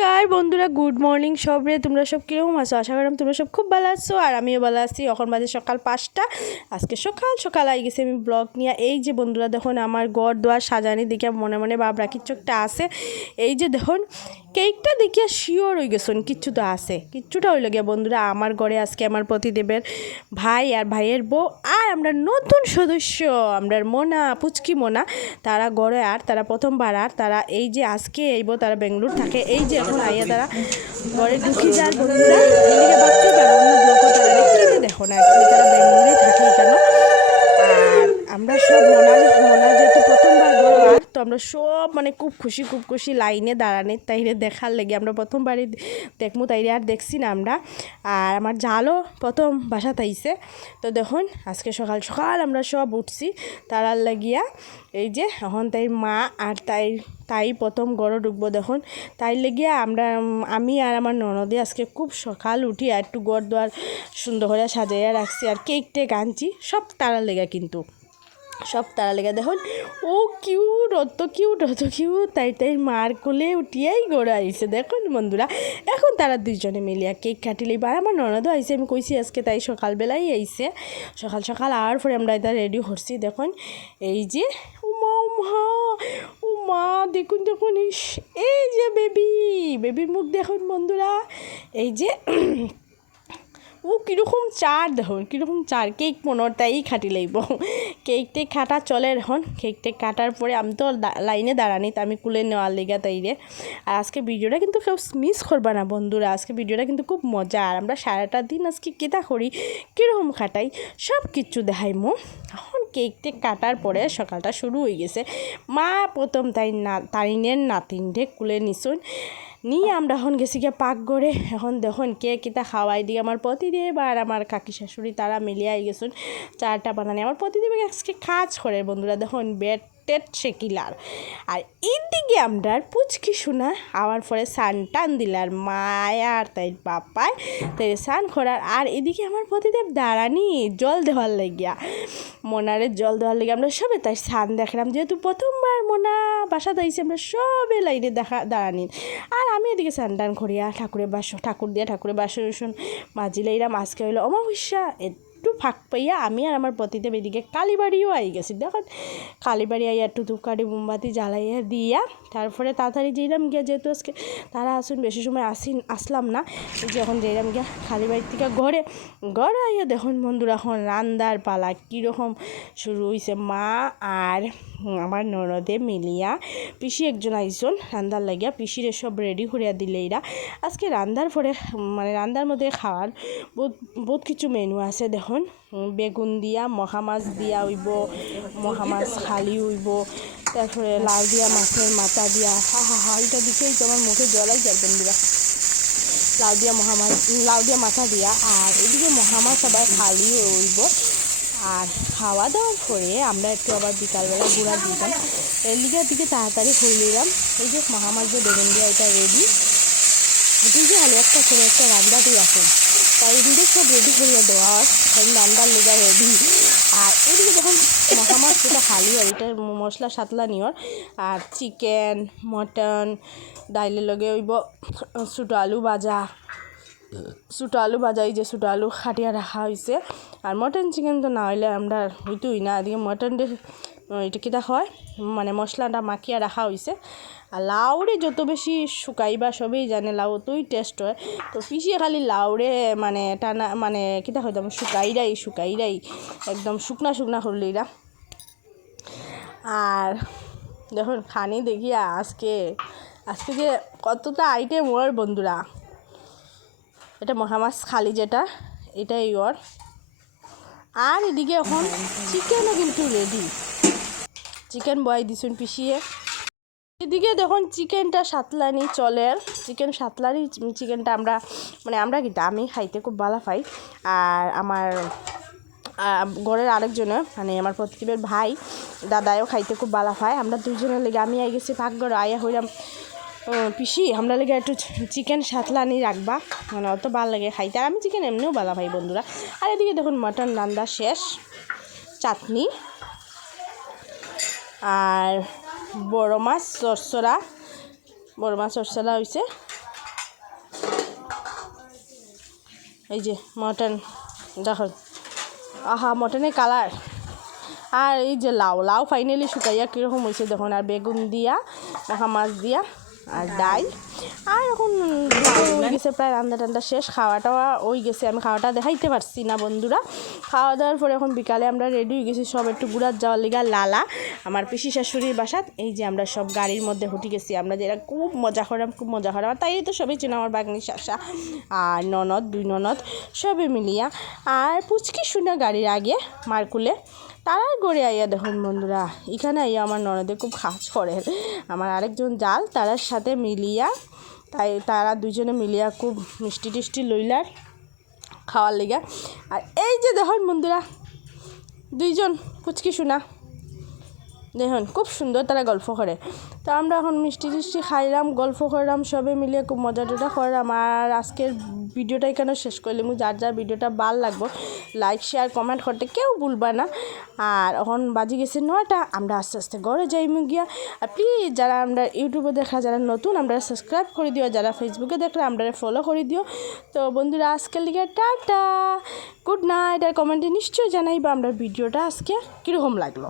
নমস্কার বন্ধুরা, good morning সব রে তোমরা সব কীরকম আছো? আশা করলাম তোমরা সব খুব ভালো আছো, আর আমিও ভালো আছি। এখন বাজে সকাল পাঁচটা। আজকে সকাল সকাল আই গেছি আমি ব্লগ নিয়ে। এই যে বন্ধুরা, দেখুন আমার গড় দোয়ার সাজানি দেখে মনে মনে বাপ বাবরা কিচ্ছুটা আছে। এই যে দেখুন, কেকটা দেখিয়া শিওর হয়ে গেছুন কিচ্ছু তো আছে। কিচ্ছুটা হইল গিয়া বন্ধুরা, আমার ঘরে আজকে আমার প্রতিদেবের ভাই আর ভাইয়ের বউ আর আমরা নতুন সদস্য, আমরা মোনা, পুচকি মোনা। তারা গড়ে আর, তারা প্রথমবার আর, তারা এই যে আজকে এইব তারা বেঙ্গলোর থাকে। এই যে এখন আইয়া তারা ঘরে ঢুকি যার বন্ধুরা। এদিকে ভাবতে পারো অন্য ব্লকও তারা দেখতে দেখো না একচুয়ালি তারা বেঙ্গলোরে থাকে কেন? আর আমরা সব মোনা মোনা যেহেতু প্রথমবার গেলাম আর তো আমরা সব মানে খুব খুশি খুব খুশি লাইনে দাঁড়ানে, তাইরে দেখার লেগে। আমরা প্রথমবারই দেখমু, তাইরে আর দেখছি না আমরা। আর আমার জালও প্রথম বাসা তাইছে তো দেখুন, আজকে সকাল সকাল আমরা সব উঠছি তারার লাগিয়া। এই যে, এখন তাই মা আর তাই তাই প্রথম গড় ঢুকবো, দেখুন। তাই লেগিয়া আমরা, আমি আর আমার ননদে আজকে খুব সকাল উঠি আর একটু গড় দোয়ার সুন্দর করে সাজাইয়া রাখছি আর কেক টেক আনছি, সব তারার লেগে কিন্তু। সব তারা লেগে দেখুন। ও কিউট অত কিউট অত কিউট তাই তাই মার কোলে উঠিয়াই গড়ে আইছে। দেখুন বন্ধুরা, এখন তারা দুইজনে মিলিয়া কেক কাটিলে এবার আমার ননদও আইছে। আমি কইছি আজকে তাই সকালবেলাই আইছে। সকাল সকাল আর পরে আমরা এটা রেডি করছি। দেখুন, এই যে উমা উমা উমা, দেখুন দেখুন, এই যে বেবি বেবির মুখ দেখুন বন্ধুরা। এই যে ও কীরকম চার দেখুন, কীরকম চার। কেক পনেরো তাই খাটি লাগব। কেক টেক খাটা চলে এখন। কেক টেক কাটার পরে আমি তো লাইনে দাঁড়ানি আমি কুলে নেওয়ার লেগা তাইরে আর আজকে ভিডিওটা কিন্তু কেউ মিস করবা না বন্ধুরা। আজকে ভিডিওটা কিন্তু খুব মজা। আর আমরা সারাটা দিন আজকে কেতা করি? কীরকম খাটাই? সব কিচ্ছু দেখাই মো এখন কেক টেক কাটার পরে সকালটা শুরু হয়ে গেছে। মা প্রথম তাই না তাইনের নাতিনটে কুলে নিছুন নিয়ে আমরা এখন গেছি গিয়ে পাক করে এখন দেখুন কে কিতা খাওয়াই দিয়ে আমার প্রতিদেব আর আমার কাকি শাশুড়ি তারা মিলিয়ে গেছুন চারটা বানানি। আমার প্রতিদেব আজকে কাজ করে বন্ধুরা। দেখুন বেড টেট সেকিলার আর এইদিকে আমরা পুচকি শোনা আমার পরে সান টান দিলার মায়া আর তাই বাপায়, তাই সান করার আর এদিকে আমার প্রতিদেব দাঁড়ানি, জল দেওয়ার লাগিয়া। মনারে জল দেওয়ার লেগে আমরা সবে তাই সান দেখলাম। যেহেতু প্রথমবার মোনা বাসা দিয়েছি আমরা সবে লাইনে দেখা দাঁড়ানি। আর আমি এদিকে সান টান করিয়া ঠাকুরের বাস ঠাকুর দিয়া ঠাকুরের বাসন রসুন মাজিলে এরা মাছকে হইল অমাবস্যা একটু ফাঁক পাইয়া আমি আর আমার পতিদেব এদিকে কালীবাড়িও আই গেছি। দেখুন, কালীবাড়ি আইয়া একটু ধূপকাঠি, মোমবাতি জ্বালাইয়া দিয়া, তারপরে তাড়াতাড়ি যেরাম গিয়া, যেহেতু আজকে তারা আসুন, বেশি সময় আসিন, আসলাম না, এই যে এখন যেরাম গিয়া কালীবাড়ির থেকে ঘরে ঘরে আইয়া দেখুন বন্ধুরা, এখন রান্দার পালা কীরকম শুরু হয়েছে মা আর আমার ননদে মিলিয়া, পিসি একজন আইসন, রান্দার লাগিয়া পিসির সব রেডি করিয়া দিলে এরা। আজকে রান্দার পরে মানে রান্দার মধ্যে খাওয়ার বহুত বহুত কিছু মেনু আছে, দেখুন। উম, বেগুন দিয়া মহা মাছ দিয়া হইব মহা মাছ খালি হইব তারপরে লাউ দিয়া মাছের মাথা দিয়া হা হা হা এটা দিকেই তো আমার মুখে জলাই যায় বন্ধুরা লাউ দিয়া মহামাছ লাউ দিয়া মাথা দিয়া আর এদিকে মহামাছ আবার খালি হইব আর খাওয়া দাওয়ার পরে আমরা একটু আবার বিকালবেলা গুঁড়া দিতাম এর দিকে দিকে তাড়াতাড়ি হয়ে নিলাম। এই যে মহামাছ যে বেগুন দিয়া এটা রেডি কিন্তু খালি একটা করে একটা রান্না দিয়ে আসুন। তাই এদিকে সব রেডি করিয়া দেওয়া কারণ রান্নার লেগা রেডি আর এদিকে যখন মহামাছ যেটা খালি হয় এটা মশলা সাতলা নিয়র। আর চিকেন মটন ডাইলের লগে হইব ছোটো আলু ভাজা। ছোটো আলু ভাজা, এই যে ছোটো আলু খাটিয়া রাখা হয়েছে। আর মটন চিকেন তো না হইলে আমরা হইতোই না। এদিকে মটন এটা কিটা হয়? মানে মশলাটা মাখিয়া রাখা হয়েছে আর লাউরে যত বেশি শুকাইবা সবই জানে লাউ অতই টেস্ট হয়। তো পিছিয়ে খালি লাউরে মানে টানা মানে কিটা হইতাম শুকাইরাই শুকাইরাই একদম শুকনা শুকনা করলিরা আর দেখুন খানি দেখিয়া আজকে আজকে যে কতটা আইটেম ওর বন্ধুরা এটা মহামাস খালি যেটা এটাই ওর আর এদিকে এখন চিকেনও কিন্তু রেডি চিকেন বয় দিছুন পিছিয়ে এদিকে দেখুন চিকেনটা সাতলানি চলের। চিকেন সাতলানি চিকেনটা আমরা মানে আমরা কি আমি খাইতে খুব ভালো পাই। আর আমার ঘরের আরেকজনে মানে আমার প্রতিবের ভাই দাদাও খাইতে খুব ভালো পায়। আমরা দুজনের লেগে, আমি আই গেছি পাকঘর, আয়া হইলাম পিসি, আমরা লেগে একটু চিকেন সাতলানি রাখবা। মানে অত ভালো লাগে খাইতে। আর আমি চিকেন এমনিও ভালো পাই বন্ধুরা। আর এদিকে দেখুন মটন রান্না শেষ। চাটনি। আর বড় মাছ চরচরা বড় মাছ চরচরা হয়েছে এই যে মটন, দেখুন। আহা, মটনের কালার। আর এই যে লাউ লাউ ফাইনালি শুকাইয়া কীরকম হয়েছে দেখুন। আর বেগুন দিয়া মাখা মাছ দিয়া। আর ডাল। আর এখন গেছে, প্রায় রান্না টান্দা শেষ খাওয়া টাওয়া ওই গেছে, আমি খাওয়াটা দেখাইতে পারছি না বন্ধুরা। খাওয়া দাওয়ার পরে এখন বিকালে আমরা রেডি হয়ে গেছি, সব একটু গুড়ার যাওয়ার লিগা লালা, আমার পিসি শাশুড়ির বাসাত। এই যে আমরা সব গাড়ির মধ্যে হুটি গেছি, আমরা যেটা খুব মজা করলাম খুব মজা করলাম তাই তো সবই চেনা, আমার বাগনি শাসা, আর ননদ, দুই ননদ, সবে মিলিয়া। আর পুচকি শুনে গাড়ির আগে মারকুলে তারা গড়ে আইয়া দেখুন বন্ধুরা এখানে আইয়া আমার ননদে খুব খাস করে। আমার আরেকজন জাল, তারার সাথে মিলিয়া, তাই তারা দুজনে মিলিয়া খুব মিষ্টি টিষ্টি লইলার খাওয়ার লেগা। আর এই যে দেখুন বন্ধুরা, দুইজন পুচকি শোনা দেখুন, খুব সুন্দর তারা গল্প করে। তো আমরা এখন মিষ্টি টিষ্টি খাইলাম, গল্প করলাম, সবে মিলিয়ে খুব মজা টজা করলাম। আর আজকের ভিডিওটা এখানে শেষ করলাম। যার যার ভিডিওটা ভালো লাগবো লাইক শেয়ার কমেন্ট করতে কেউ ভুলবা না। আর এখন বাজি গেছে নয়টা, আমরা আস্তে আস্তে ঘরে যাইমু গিয়া। আর প্লিজ যারা আমরা ইউটিউবে দেখা, যারা নতুন, আমরা সাবস্ক্রাইব করে দিও। যারা ফেসবুকে দেখলে, আমরা ফলো করে দিও। তো বন্ধুরা, আজকের লিগে টাটা। গুড নাইট আর কমেন্টে নিশ্চয়ই জানাইবা আমরা ভিডিওটা আজকে কীরকম লাগল।